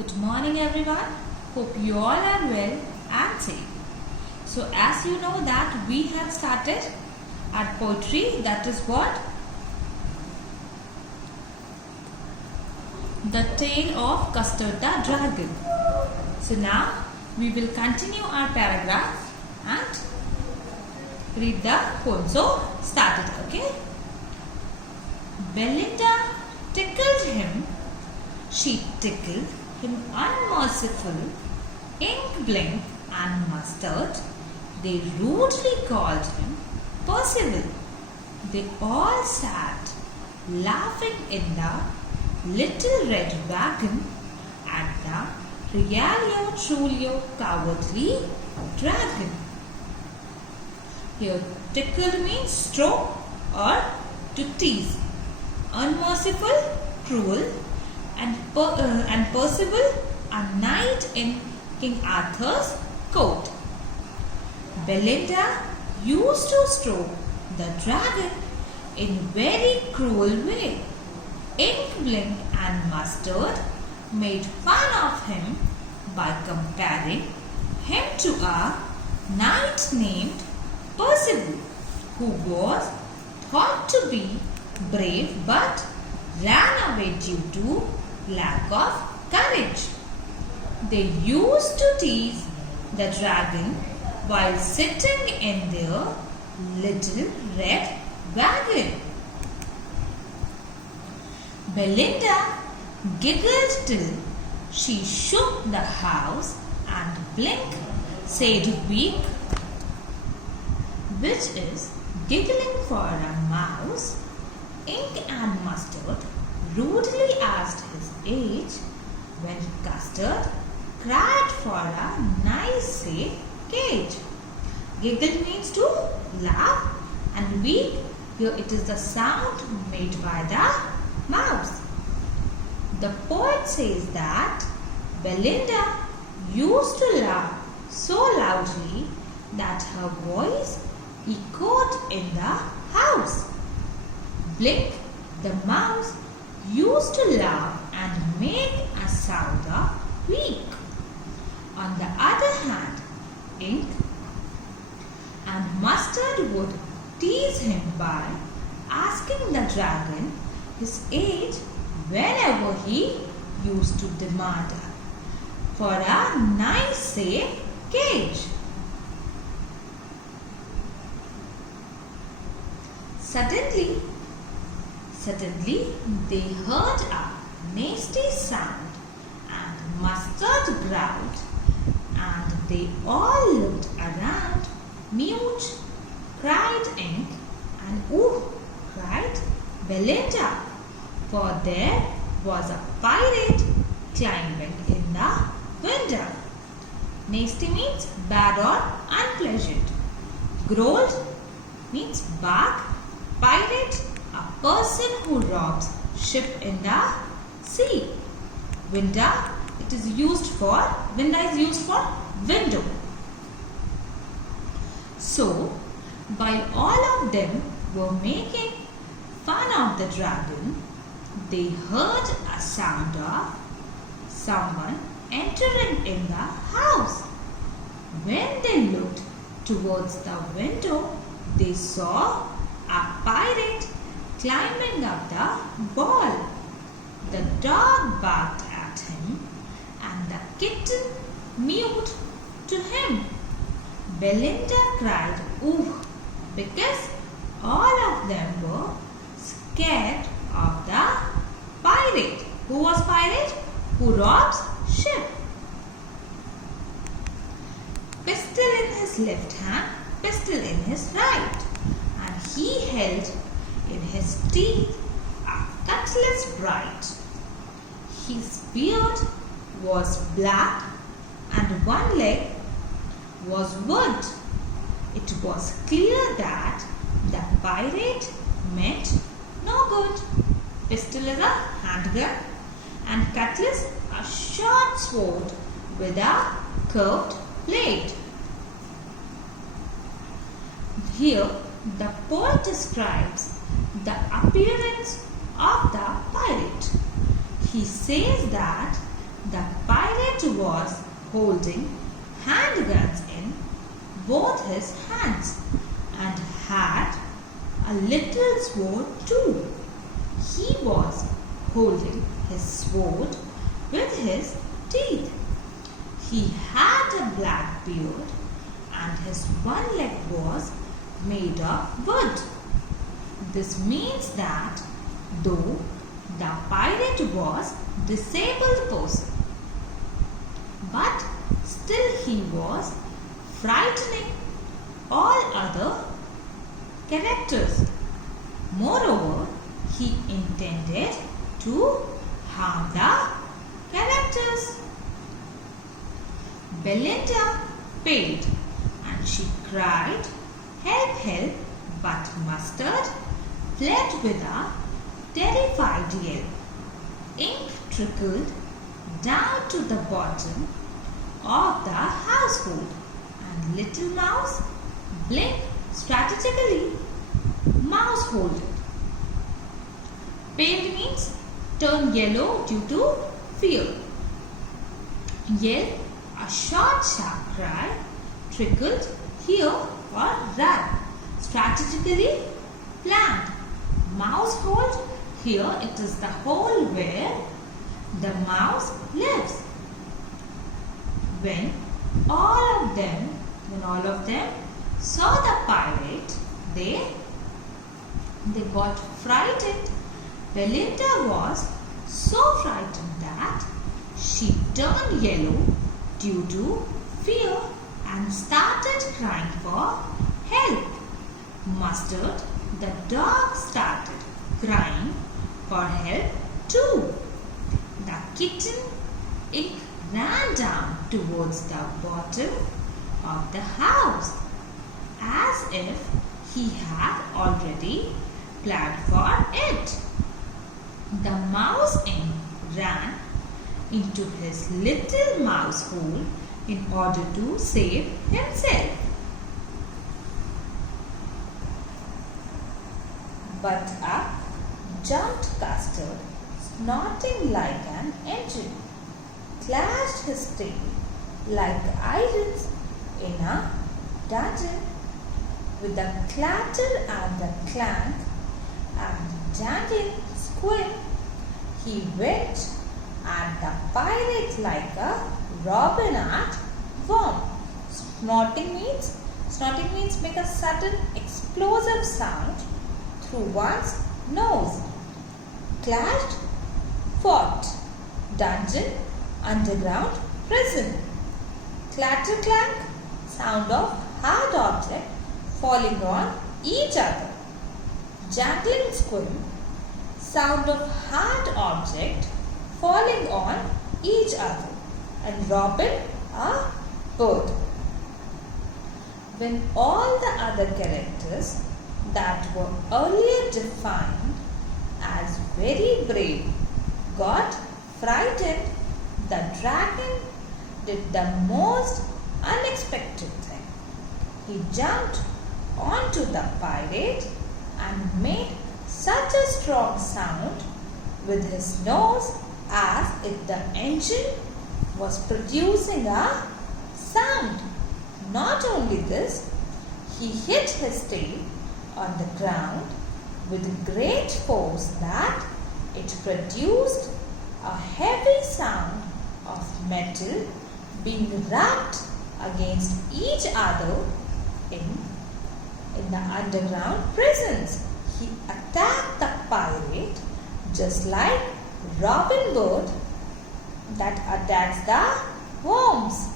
Good morning everyone. Hope you all are well and safe. So as you know that we have started our poetry, that is what? The Tale of Custard the Dragon. So now we will continue our paragraph and read the poem. So start it, okay? Belinda tickled him. She tickled him unmerciful. Ink, Blink and Mustard, they rudely called him Percival. They all sat laughing in the little red wagon at the Realio Trulio Cowardly Dragon. Here, tickled means stroke or to tease. Unmerciful, cruel, and Percival, a knight in King Arthur's court. Belinda used to stroke the dragon in very cruel way. Ink, Blink and Mustard made fun of him by comparing him to a knight named Percival, who was thought to be brave but ran away due to lack of courage. They used to tease the dragon while sitting in their little red wagon. Belinda giggled till she shook the house, and Blink said weak, which is giggling for a mouse. Ink and Mustard rudely asked his age, when Custard cried for a nice safe cage. Giggle means to laugh, and weak, here it is the sound made by the mouse. The poet says that Belinda used to laugh so loudly that her voice echoed in the house. Blink, the mouse, used to laugh and make a sound of weak. On the other hand, Ink and Mustard would tease him by asking the dragon his age whenever he used to demand for a nice safe cage. Suddenly, they heard a nasty sound, and Mustard growled, and they all looked around. Mute, cried Ink, and ooh, cried Belinda, for there was a pirate climbing in the window. Nasty means bad or unpleasant. Growled means bark. Pirate, a person who robs ship in the sea. Window, it is used for, window is used for window. So, while all of them were making fun of the dragon, they heard a sound of someone entering in the house. When they looked towards the window, they saw a pirate climbing up the wall. The dog barked at him, and the kitten mewed to him. Belinda cried ooh, because all of them were scared of the pirate. Who was pirate? Who robs ship. Pistol in his left hand, pistol in his right, and he held in his teeth a cutlass bright. His beard was black, and one leg was wood. It was clear that the pirate meant no good. Pistol is a handgun, and cutlass a short sword with a curved blade. Here, the poet describes the appearance of the pirate. He says that the pirate Pilot was holding handguns in both his hands and had a little sword too. He was holding his sword with his teeth. He had a black beard and his one leg was made of wood. This means that though the pirate was a disabled person, but still he was frightening all other characters. Moreover, he intended to harm the characters. Belinda paled and she cried, "Help, help," but Mustard fled with a terrified yell. Ink trickled down to the bottom of the household and Little Mouse blinked strategically. Mouse holded. Pale means turn yellow due to fear. Yell, a short sharp cry, trickled, hear or run. Strategically planned. Mouse hold, here it is the hole where the mouse lives. When all of them saw the pirate, they got frightened. Belinda was so frightened that she turned yellow due to fear and started crying for help. Mustard, the dog, started crying for help too. The kitten Ink ran down towards the bottom of the house as if he had already planned for it. The mouse Ink ran into his little mouse hole in order to save himself. But up jumped Custard, snorting like an engine, clashed his tail like irons in a dungeon. With the clatter and the clank and jangling squeal, he went at the pirate like a robin at worm. Snorting means make a sudden explosive sound through one's nose. Clashed, fought. Dungeon, underground, prison. Clatter clank, sound of hard object falling on each other. Jangling squeal, sound of hard object falling on each other. And robin, a bird. When all the other characters that were earlier defined as very brave got frightened, the dragon did the most unexpected thing. He jumped onto the pirate and made such a strong sound with his nose as if the engine was producing a sound. Not only this, he hit his tail on the ground with great force that it produced a heavy sound of metal being rubbed against each other in the underground prisons. He attacked the pirate just like Robin Hood that attacks the worms.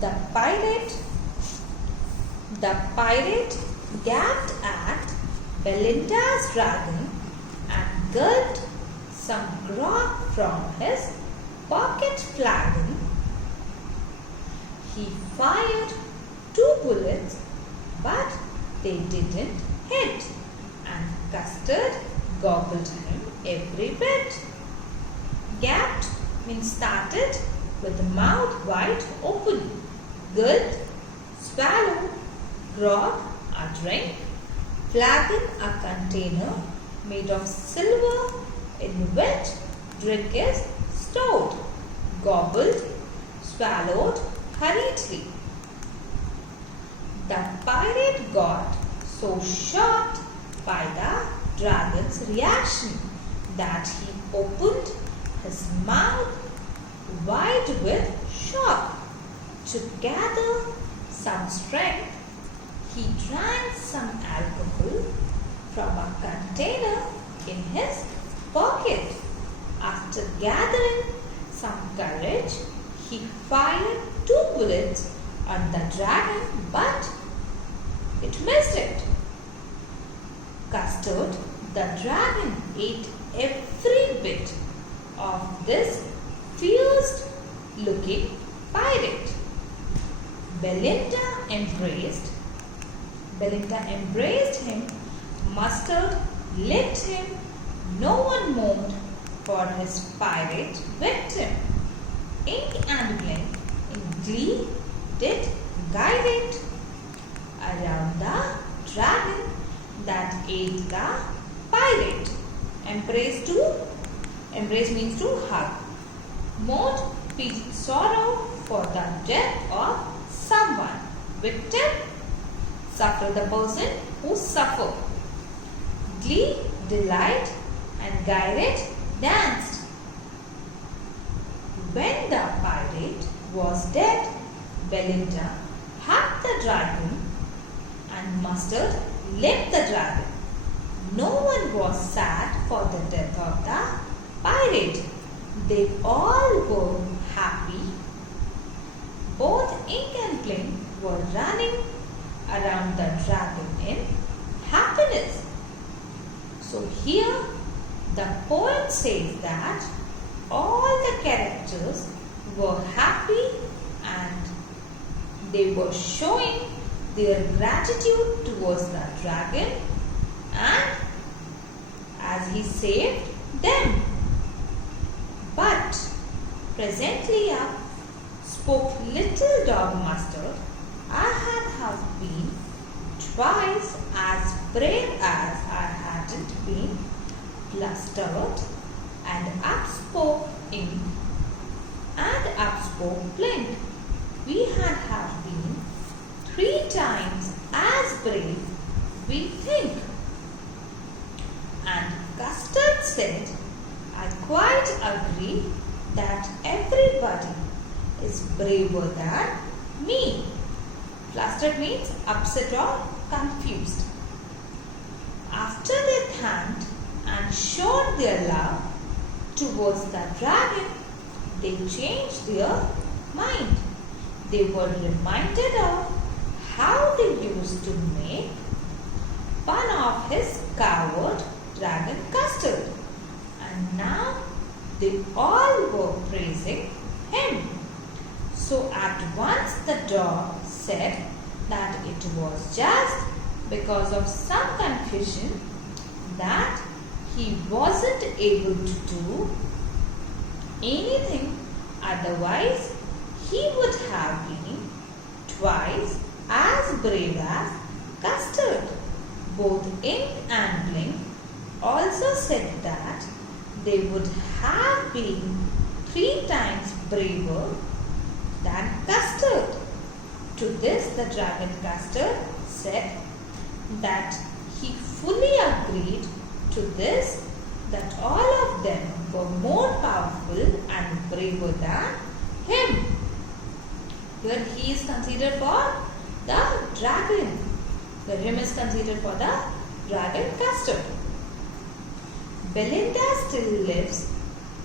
The pirate gaped at Belinda's dragon and gulped some grog from his pocket flagon. He fired 2 bullets, but they didn't hit, and Custard gobbled him every bit. Gapped means started with the mouth wide open. Gulped, swallow, grog, a drink, flagon, a container made of silver in which drink is stored, gobbled, swallowed hurriedly. The pirate got so shocked by the dragon's reaction that he opened his mouth wide with shock. To gather some strength, he drank some alcohol from a container in his pocket. After gathering some courage, he fired 2 bullets at the dragon, but it missed it. Custard, the dragon, ate every bit of this fierce-looking pirate. Belinda embraced him. Mustard licked him. No one mourned for his pirate victim. Ink and Blink in glee did guide it around the dragon that ate the pirate. Embrace means to hug. Mourned feel sorrow for the death of someone. Victim, suffer the person who suffered. Glee, delight, and guided danced. When the pirate was dead, Belinda hugged the dragon and Mustard licked the dragon. No one was sad for the death of the pirate. They all were happy. Both Ink and Blink were running around the dragon in happiness. So here the poet says that all the characters were happy and they were showing their gratitude towards the dragon and as he saved them. But presently up spoke little dog Mustard. I have been twice as brave as I hadn't been Custard, and up spoke Ink and up spoke Blink. We have been 3 times as brave, we think. And Custard said, I quite agree that everybody is braver than me. Flustered means upset or confused. After they thanked and showed their love towards the dragon, they changed their mind. They were reminded of how they used to make fun of his coward dragon Custard, and now they all were praising him. So at once the dog said that it was just because of some confusion that he wasn't able to do anything, otherwise he would have been twice as brave as Custard. Both Ink and Blink also said that they would have been 3 times braver than Custard. To this the dragon Custard said that he fully agreed to this, that all of them were more powerful and braver than him. Here he is considered for the dragon. The him is considered for the dragon Custard. Belinda still lives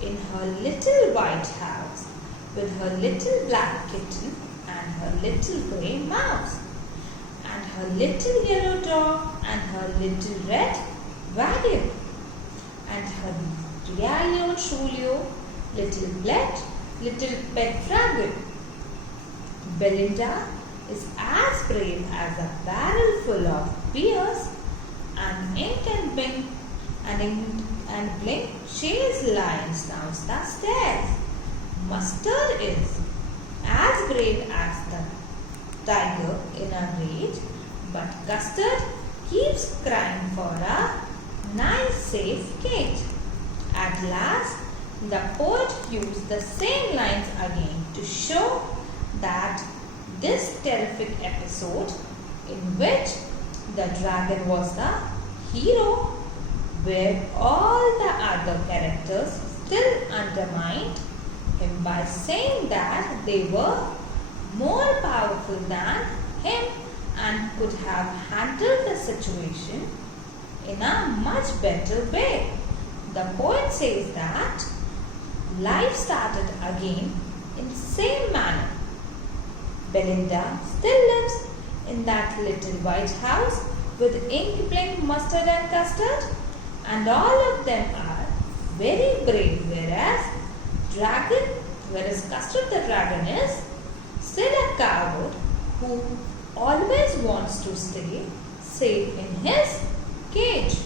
in her little white house with her little black kitten and her little grey mouse and her little yellow dog and her little red wagon and her Riayo Shulio little pet dragon. Belinda is as brave as a barrel full of beers, and Ink and Blink chase lions down the stairs. Mustard is as brave as the tiger in a rage, but Custard keeps crying for a nice safe cage. At last the poet used the same lines again to show that this terrific episode in which the dragon was the hero, where all the other characters still undermined him by saying that they were more powerful than him and could have handled the situation in a much better way. The poet says that life started again in the same manner. Belinda still lives in that little white house with ink, blink, mustard and custard, and all of them are very brave, whereas Custard the dragon is still a coward who always wants to stay safe in his cage.